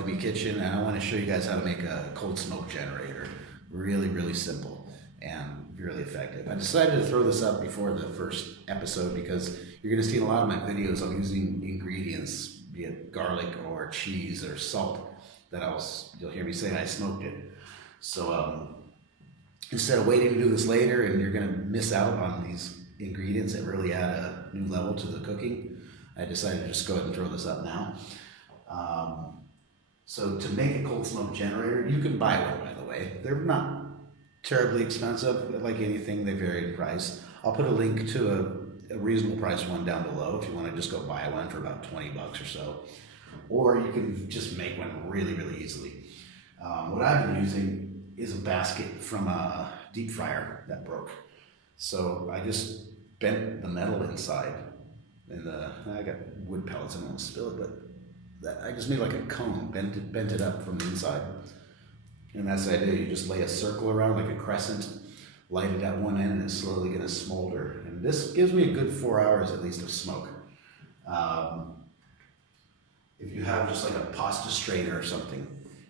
Alchemy Kitchen, and I want to show you guys how to make a cold smoke generator. Really, really simple and really effective. I decided to throw this up before the first episode because you're going to see in a lot of my videos I'm using ingredients, be it garlic or cheese or salt, that you'll hear me say I smoked it. So instead of waiting to do this later and you're going to miss out on these ingredients that really add a new level to the cooking, I decided to just go ahead and throw this up now. So to make a cold smoke generator, you can buy one, by the way. They're not terribly expensive. Like anything, they vary in price. I'll put a link to a reasonable price one down below if you want to just go buy one for about 20 bucks or so. Or you can just make one really, really easily. What I've been using is a basket from a deep fryer that broke. So I just bent the metal inside, and I got wood pellets. I don't want to spill it, but I just made like a cone, bent it up from the inside. And that's the idea. You just lay a circle around like a crescent, light it at one end, and it's slowly going to smolder. And this gives me a good 4 hours at least of smoke. If you have just like a pasta strainer or something,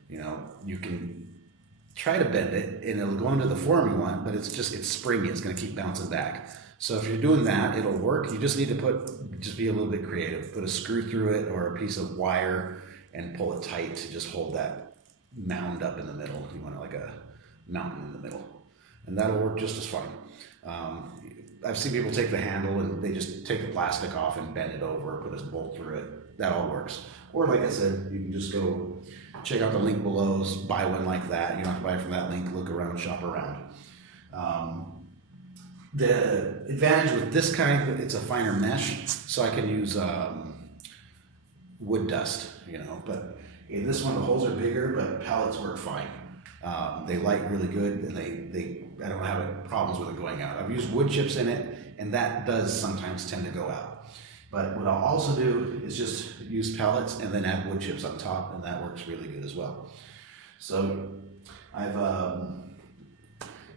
you can try to bend it and it'll go into the form you want, but it's springy. It's going to keep bouncing back. So if you're doing that, it'll work. You just need to just be a little bit creative. Put a screw through it or a piece of wire and pull it tight to just hold that mound up in the middle. You want like a mountain in the middle. And that'll work just as fine. I've seen people take the handle and they just take the plastic off and bend it over, put a bolt through it. That all works. Or like I said, you can just go check out the link below, buy one like that. You don't have to buy it from that link, look around, shop around. The advantage with this kind, it's a finer mesh, so I can use wood dust, but in this one the holes are bigger, but pellets work fine. They light really good, and I don't have problems with it going out. I've used wood chips in it, and that does sometimes tend to go out. But what I'll also do is just use pellets and then add wood chips on top, and that works really good as well. So I've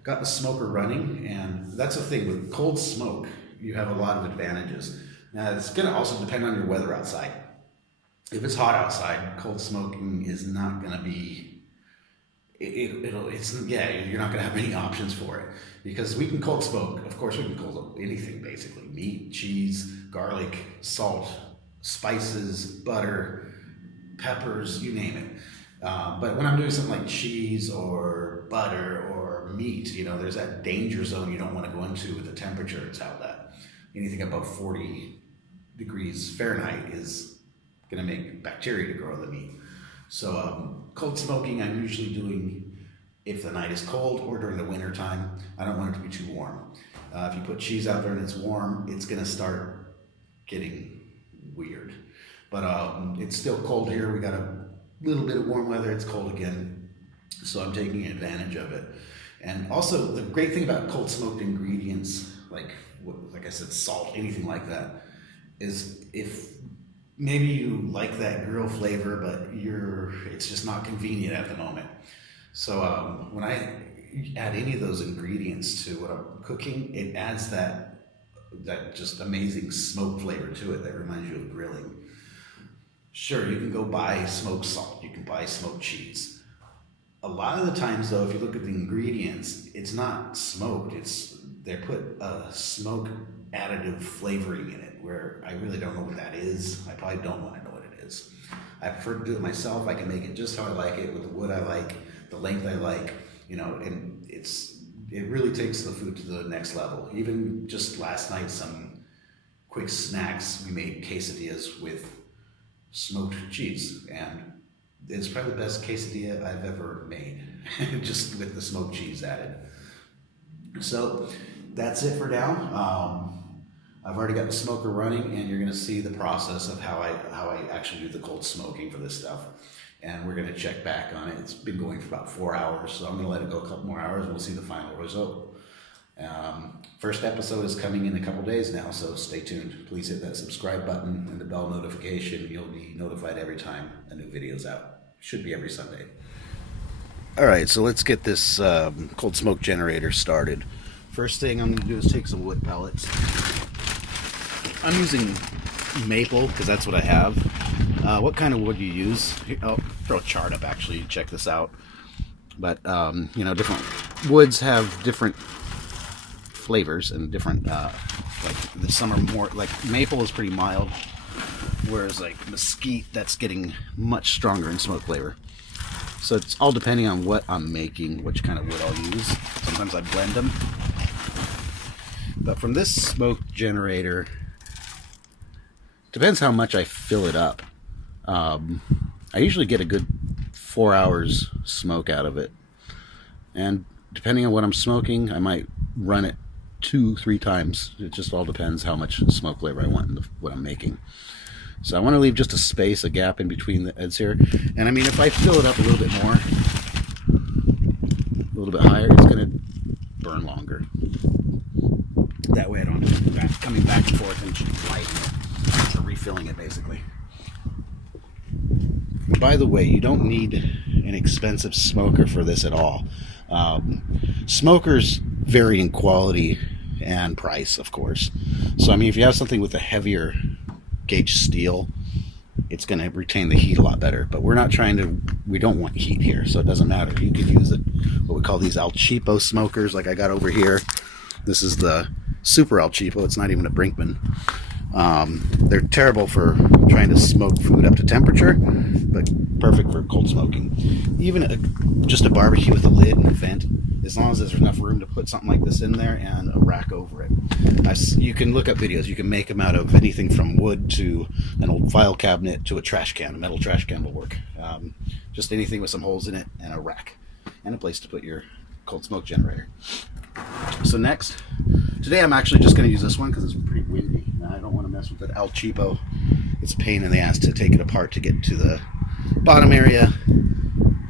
got the smoker running, and that's the thing with cold smoke, you have a lot of advantages. Now it's going to also depend on your weather outside. If it's hot outside, cold smoking is not going to be, you're not going to have many options for it, because we can cold smoke. Of course we can cold anything, basically meat, cheese, garlic, salt, spices, butter, peppers, you name it. But when I'm doing something like cheese or butter or meat, there's that danger zone you don't want to go into with the temperature it's held at. Anything above 40 degrees Fahrenheit is going to make bacteria to grow in the meat. So cold smoking I'm usually doing if the night is cold or during the winter time. I don't want it to be too warm. If you put cheese out there and it's warm, it's going to start getting weird. But it's still cold here. We got a little bit of warm weather. It's cold again, so I'm taking advantage of it. And also the great thing about cold smoked ingredients, like I said, salt, anything like that, is if maybe you like that grill flavor, but it's just not convenient at the moment. So when I add any of those ingredients to what I'm cooking, it adds that just amazing smoke flavor to it that reminds you of grilling. Sure, you can go buy smoked salt, you can buy smoked cheese. A lot of the times though, if you look at the ingredients, it's not smoked, they put a smoke additive flavoring in it, where I really don't know what that is. I probably don't want to know what it is. I prefer to do it myself. I can make it just how I like it, with the wood I like, the length I like, and it really takes the food to the next level. Even just last night, some quick snacks, we made quesadillas with smoked cheese, and it's probably the best quesadilla I've ever made, just with the smoked cheese added. So that's it for now. I've already got the smoker running, and you're going to see the process of how I actually do the cold smoking for this stuff. And we're going to check back on it. It's been going for about 4 hours, so I'm going to let it go a couple more hours, and we'll see the final result. First episode is coming in a couple days now, so stay tuned. Please hit that subscribe button and the bell notification. You'll be notified every time a new video's out. Should be every Sunday. All right, so let's get this cold smoke generator started. First thing I'm going to do is take some wood pellets. I'm using maple because that's what I have. What kind of wood you use? I'll throw a chart up actually. Check this out. But you know, different woods have different flavors and different. Like some are more like maple is pretty mild, whereas like mesquite, that's getting much stronger in smoke flavor. So it's all depending on what I'm making, which kind of wood I'll use. Sometimes I blend them. But from this smoke generator, depends how much I fill it up. I usually get a good 4 hours smoke out of it. And depending on what I'm smoking, I might run it 2-3 times. It just all depends how much smoke flavor I want in what I'm making. So I want to leave just a space, a gap in between the heads here. And I mean, if I fill it up a little bit more, a little bit higher, it's going to burn longer. That way I don't have to be coming back and forth and just lighting it, or refilling it basically. By the way, you don't need an expensive smoker for this at all. Smokers vary in quality and price, of course. So I mean, if you have something with a heavier gauge steel, it's going to retain the heat a lot better. But we're not trying to, we don't want heat here, so it doesn't matter. You could use it, what we call these El Cheapo smokers, like I got over here. This is the Super El Cheapo. It's not even a Brinkmann. They're terrible for trying to smoke food up to temperature, but perfect for cold smoking. Even just a barbecue with a lid and a vent, as long as there's enough room to put something like this in there and a rack over it. You can look up videos. You can make them out of anything from wood to an old file cabinet to a trash can. A metal trash can will work. Just anything with some holes in it and a rack and a place to put your cold smoke generator. So next, today I'm actually just going to use this one because it's pretty windy. I don't want to mess with it. El Cheapo, it's a pain in the ass to take it apart to get to the bottom area,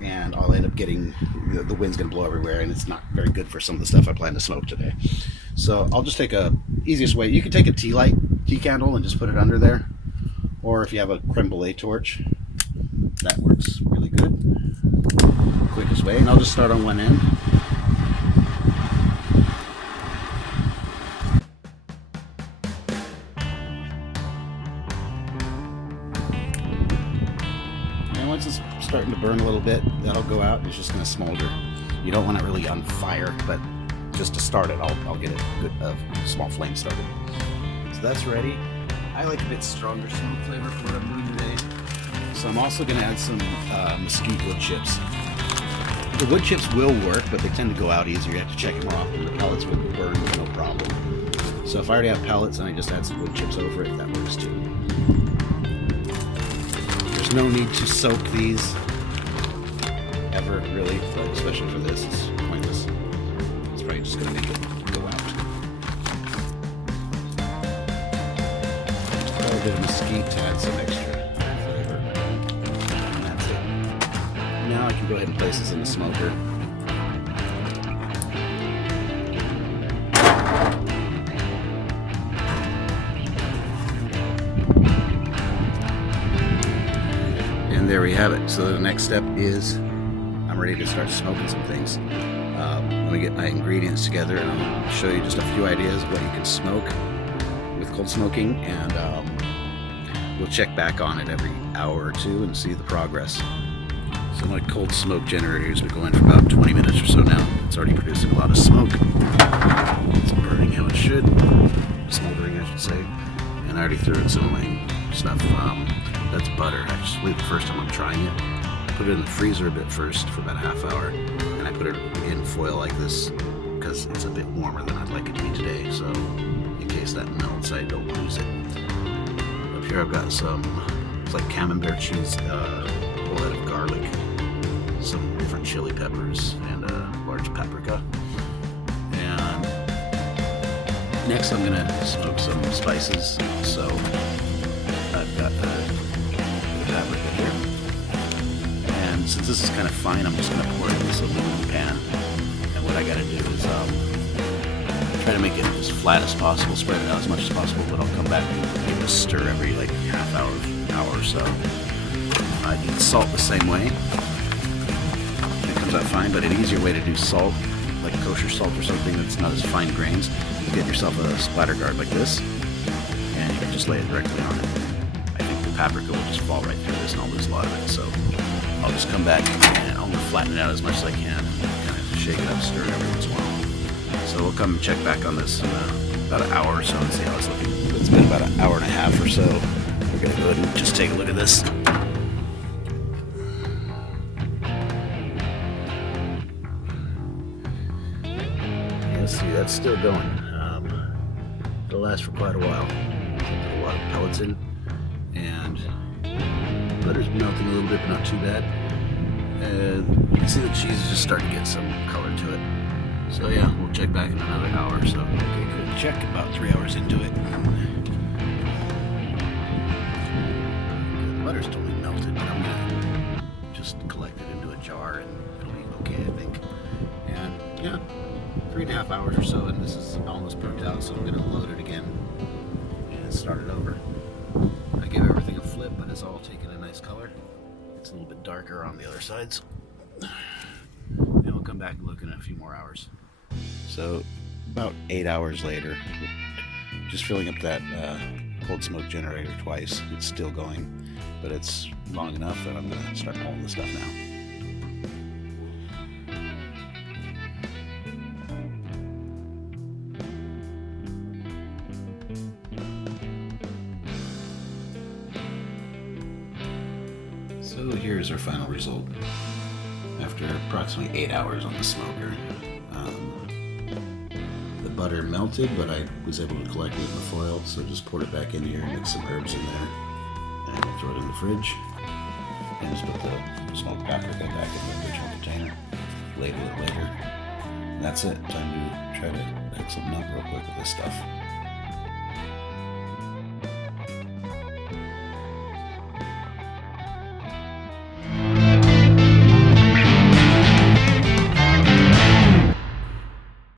and I'll end up getting, the wind's going to blow everywhere, and it's not very good for some of the stuff I plan to smoke today. So I'll just take easiest way. You can take a tea candle and just put it under there, or if you have a creme brulee torch, that works really good. Quickest way, and I'll just start on one end. Once it's starting to burn a little bit, that'll go out and it's just going to smolder. You don't want it really on fire, but just to start it, I'll get a good small flame started. So that's ready. I like a bit stronger smoke flavor for what I'm doing today. So I'm also going to add some mesquite wood chips. The wood chips will work, but they tend to go out easier. You have to check them more often. The pellets will burn no problem. So if I already have pellets and I just add some wood chips over it, that works too. No need to soak these ever, really, but especially for this, it's pointless. It's probably just going to make it go out. A little bit of mesquite to add some extra flavor. And that's it. Now I can go ahead and place this in the smoker. And there we have it. So the next step is I'm ready to start smoking some things. Let me get my ingredients together and I'll show you just a few ideas of what you can smoke with cold smoking, and we'll check back on it every hour or two and see the progress. So my cold smoke generator has been going for about 20 minutes or so now. It's already producing a lot of smoke. It's burning how it should. Smoldering, I should say. And I already threw in some of my stuff. That's butter. Actually, the first time I'm trying it, I put it in the freezer a bit first for about a half hour, and I put it in foil like this because it's a bit warmer than I'd like it to be today, so in case that melts, I don't lose it. Up here I've got some, it's like camembert cheese, a whole head of garlic, some different chili peppers, and a large paprika. And next I'm going to smoke some spices, so I've got paprika here, and since this is kind of fine, I'm just going to pour it in this aluminum pan. And what I got to do is try to make it as flat as possible, spread it out as much as possible, but I'll come back and give it a stir every like half hour or so. I do salt the same way. It comes out fine, but an easier way to do salt, like kosher salt or something that's not as fine grains, you get yourself a splatter guard like this. and you can just lay it directly on it. I think the paprika will just fall right through this and I'll lose a lot of it, so I'll just come back and I'm gonna flatten it out as much as I can and kind of shake it up, stir it every once in a while. So we'll come and check back on this in about an hour or so and see how it's looking. It's been about an hour and a half or so. We're gonna go ahead and just take a look at this. Let's see, that's still going. It'll last for quite a while. Put a lot of pellets in, and butter's melting a little bit, but not too bad. And you can see the cheese is just starting to get some color to it. So yeah, we'll check back in another hour or so. Okay, good. Check about 3 hours into it. The butter's totally melted, but I'm gonna just collect it into a jar and it'll be okay, I think. And yeah, 3.5 hours or so, and this is almost burnt out, so I'm going to load it again and start it over. I gave everything a flip, but it's all taken a nice color. It's a little bit darker on the other sides. And we'll come back and look in a few more hours. So about 8 hours later, just filling up that cold smoke generator twice. It's still going, but it's long enough that I'm going to start pulling the stuff now. So here's our final result after approximately 8 hours on the smoker. The butter melted, but I was able to collect it in the foil, so just poured it back in here, mix some herbs in there, and we'll throw it in the fridge. And just put the smoked paprika back in the original container, label it later. And that's it. Time to try to cook something up real quick with this stuff.